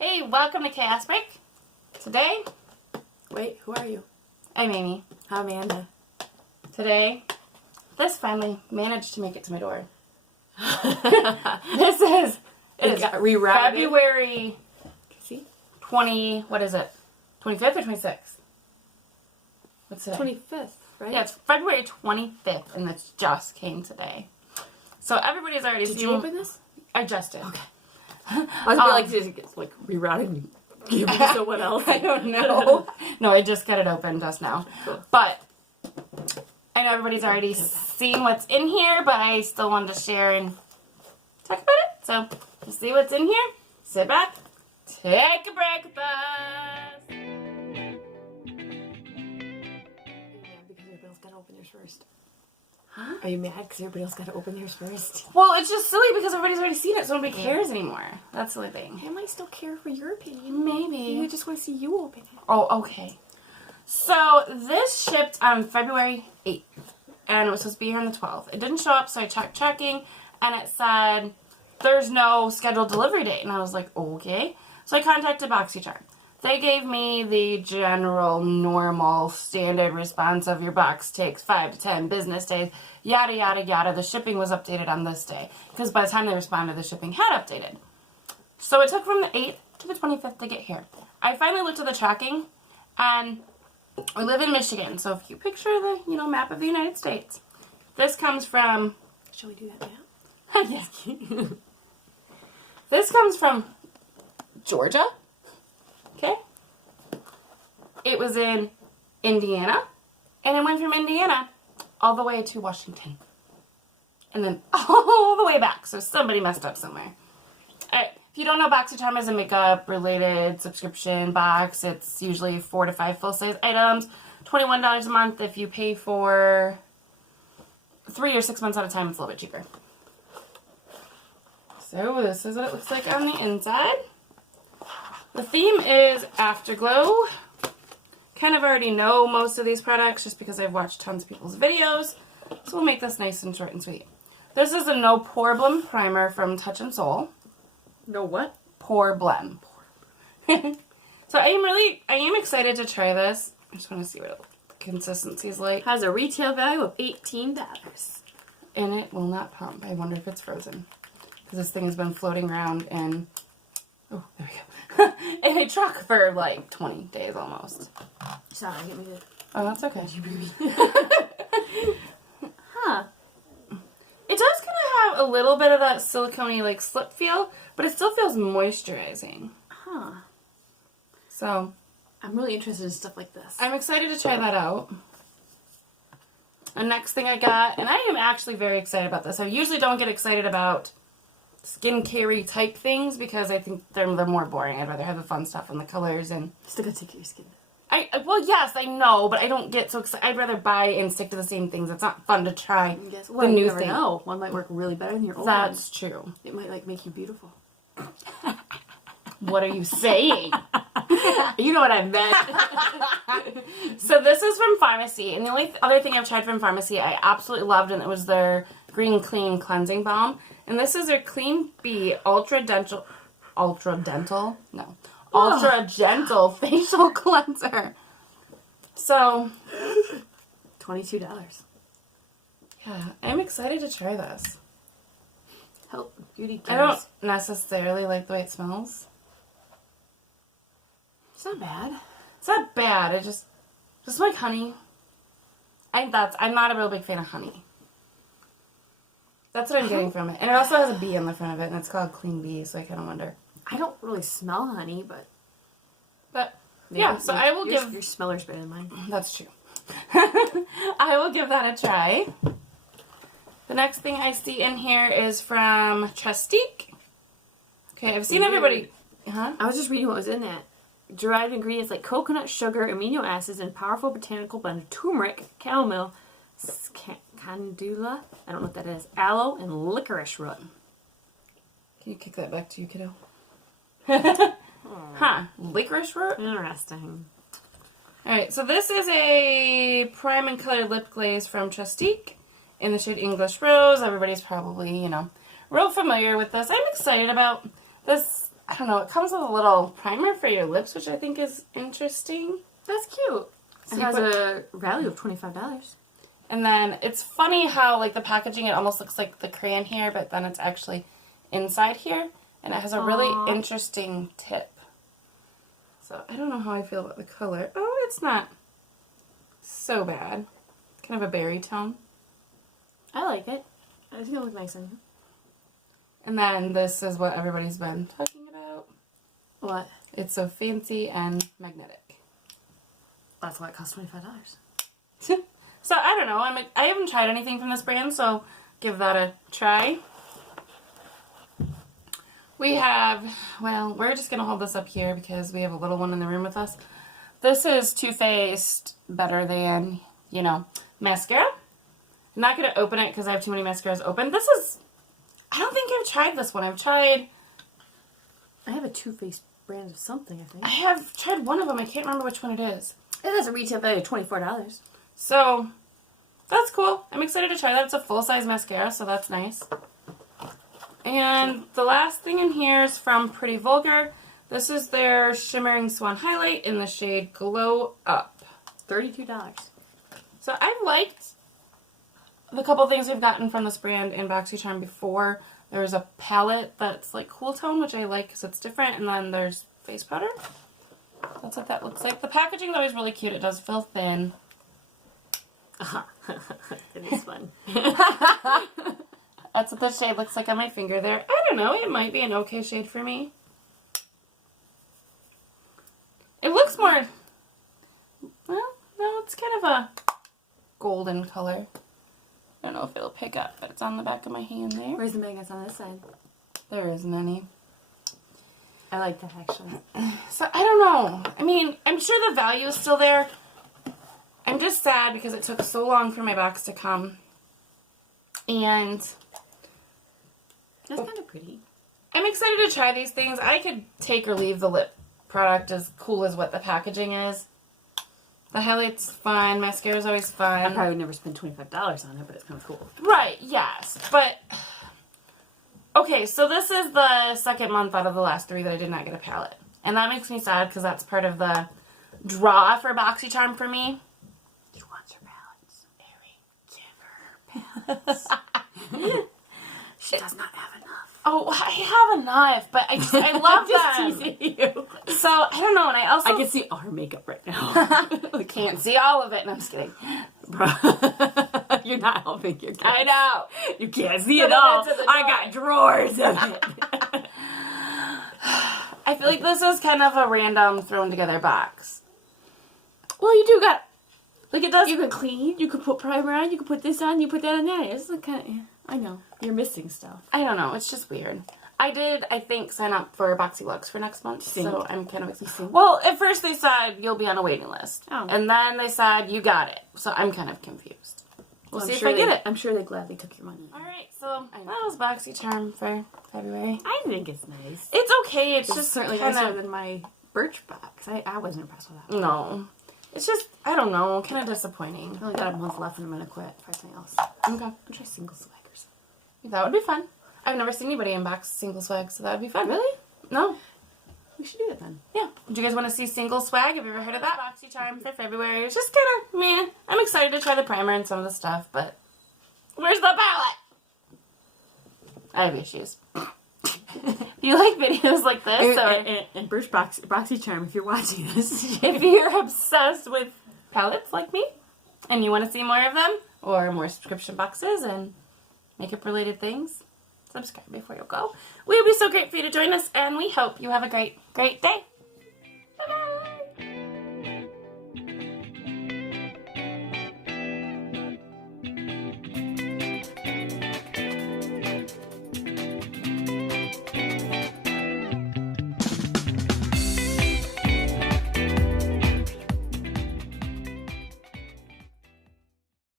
Hey, welcome to Chaos Break. Today, Wait, who are you? I'm Amy. I'm Amanda. Today, this finally managed to make it to my door. It is got rerouted. February See? 20, what is it? 25th or 26th? What's today? 25th, right? Yeah, it's February 25th, and this just came today. So everybody's already Did seen... you open this? I just did. Okay. I was like, it's like rerouted and give it to someone else. I don't know. No, I just got it open just now. Cool. But I know everybody's already seen what's in here, but I still wanted to share and talk about it. So, to see what's in here, sit back, take a break with us. Because everybody else got to open theirs first. Huh? Are you mad because everybody else got to open theirs first? Well, it's just silly because everybody's already seen it, so nobody cares anymore. That's the silly thing. I might still care for your opinion. Maybe. I just want to see you open it. Oh, okay. So, this shipped on February 8th, and it was supposed to be here on the 12th. It didn't show up, so I checked tracking, and it said, there's no scheduled delivery date. And I was like, okay. So I contacted Boxycharm. They gave me the general, normal, standard response of your box takes 5 to 10 business days, yada, yada, yada. The shipping was updated on this day, because by the time they responded, the shipping had updated. So it took from the 8th to the 25th to get here. I finally looked at the tracking, and we live in Michigan, so if you picture the, map of the United States, this comes from... Shall we do that now? Yeah. This comes from Georgia. Okay? It was in Indiana, and it went from Indiana all the way to Washington. And then all the way back, so somebody messed up somewhere. Alright, if you don't know, Boxycharm is a makeup-related subscription box. It's usually 4 to 5 full-size items, $21 a month. If you pay for 3 or 6 months at a time, it's a little bit cheaper. So this is what it looks like on the inside. The theme is Afterglow. Kind of already know most of these products just because I've watched tons of people's videos. So we'll make this nice and short and sweet. This is a No Problem Primer from Touch and Soul. No what? Pore Blem. So I am excited to try this. I just want to see what the consistency is like. Has a retail value of $18. And it will not pump. I wonder if it's frozen. Because this thing has been floating around in... Oh, there we go. in a truck for like 20 days almost. Sorry, get me the... Oh, that's okay. Huh. It does kind of have a little bit of that silicone-y like slip feel, but it still feels moisturizing. Huh. So, I'm really interested in stuff like this. I'm excited to try that out. The next thing I got, and I am actually very excited about this. I usually don't get excited about skincare-y type things because I think they're more boring. I'd rather have the fun stuff and the colors and... Still gotta take care of your skin. Well, yes, I know, but I don't get so excited. I'd rather buy and stick to the same things. It's not fun to try Well, the new you never thing. know. One might work really better than your old That's true. one. It might, make you beautiful. What are you saying? You know what I meant. So this is from Pharmacy, and the only other thing I've tried from Pharmacy I absolutely loved, and it was their Green Clean Cleansing Balm. And this is their Clean Bee Ultra Gentle Facial Cleanser. So, $22. yeah, I'm excited to try this. Help beauty I don't necessarily like the way it smells. It's not bad. It's not bad. It just like honey. I'm not a real big fan of honey. That's what I'm getting from it. And it also has a bee on the front of it, and it's called Clean Bee, so I kind of wonder. I don't really smell honey, but yeah, so I will give... Your smeller's better than mine. That's true. I will give that a try. The next thing I see in here is from Trustique. Okay, I've seen everybody... Huh? I was just reading what was in that. Derived ingredients like coconut, sugar, amino acids, and powerful botanical blend of turmeric, chamomile, candula, I don't know what that is, aloe, and licorice root. Can you kick that back to you, kiddo? Huh. Licorice root? Interesting. Alright, so this is a Prime and Color Lip Glaze from Trustique in the shade English Rose. Everybody's probably, real familiar with this. I'm excited about this. I don't know, it comes with a little primer for your lips, which I think is interesting. That's cute. So It you has put- a value of $25. And then it's funny how, like, the packaging, it almost looks like the crayon here, but then it's actually inside here. And it has a really Aww. interesting tip. So I don't know how I feel about the color. Oh, it's not so bad. Kind of a berry tone. I like it. I think it'll look nice on you. And then this is what everybody's been talking about. What? It's so fancy and magnetic. That's why it costs $25. So I don't know. I haven't tried anything from this brand, so give that a try. We have, well, we're just going to hold this up here because we have a little one in the room with us. This is Too Faced Better Than, you know, mascara. I'm not going to open it because I have too many mascaras open. This is, I don't think I've tried this one. I have a Too Faced brand of something, I think. I have tried one of them. I can't remember which one it is. It has a retail value of $24. So, that's cool. I'm excited to try that. It's a full-size mascara, so that's nice. And the last thing in here is from Pretty Vulgar. This is their Shimmering Swan Highlight in the shade Glow Up. $32. So I've liked the couple things we've gotten from this brand in Boxycharm before. There's a palette that's like cool tone, which I like because it's different. And then there's face powder. That's what that looks like. The packaging, though, is really cute. It does feel thin. It is fun. That's what the shade looks like on my finger there. I don't know. It might be an okay shade for me. It looks more... Well, no, it's kind of a golden color. I don't know if it'll pick up, but it's on the back of my hand there. Where's the magnets on this side? There isn't any. I like that, actually. So, I don't know. I mean, I'm sure the value is still there. I'm just sad because it took so long for my box to come. And That's kind of pretty. I'm excited to try these things. I could take or leave the lip product as cool as what the packaging is. The highlight's fun. Mascara's always fun. I probably would never spend $25 on it, but it's kind of cool. Right, yes. But, okay, so this is the second month out of the last 3 that I did not get a palette. And that makes me sad because that's part of the draw for Boxycharm for me. She wants her palettes. Give her palettes. She does not have enough. Oh, I have enough, but I love Just them. teasing you. So, I don't know, and I also... I can see all her makeup right now. I can't see all of it, and I'm just kidding. Bro, you're not helping your kids. I know. You can't see Put it them all. into the I drawer. got drawers of it. I feel like this is kind of a random thrown together box. Well, you do got... Like, it does... You could clean, you could put primer on, you could put this on, you put that on there. It's like kind of... I know. You're missing stuff. I don't know. It's just weird. I did, I think, sign up for Boxyluxe for next month, Sync. so I'm kind of excited. Well, at first they said you'll be on a waiting list. Oh. And then they said you got it. So I'm kind of confused. We'll see if I get it. I'm sure they gladly took your money. Alright, so that was Boxycharm for February. I think it's nice. It's okay. It's It's just certainly kind nicer of... than my Birch box. I wasn't impressed with that one. No. It's just, I don't know, kind of disappointing. I only got a month left and I'm going to quit. Try something else. Okay. I'll try single swaggers. That would be fun. I've never seen anybody unbox single swag, so that would be fun. Really? No. We should do it then. Yeah. Do you guys want to see single swag? Have you ever heard of that? Boxycharm for February. It's just kind of, meh. I'm excited to try the primer and some of the stuff, but where's the palette? I have issues. You like videos like this? And Birch Boxycharm, if you're watching this. If you're obsessed with palettes like me, and you want to see more of them, or more subscription boxes and makeup-related things, subscribe before you go. We would be so great for you to join us, and we hope you have a great, great day.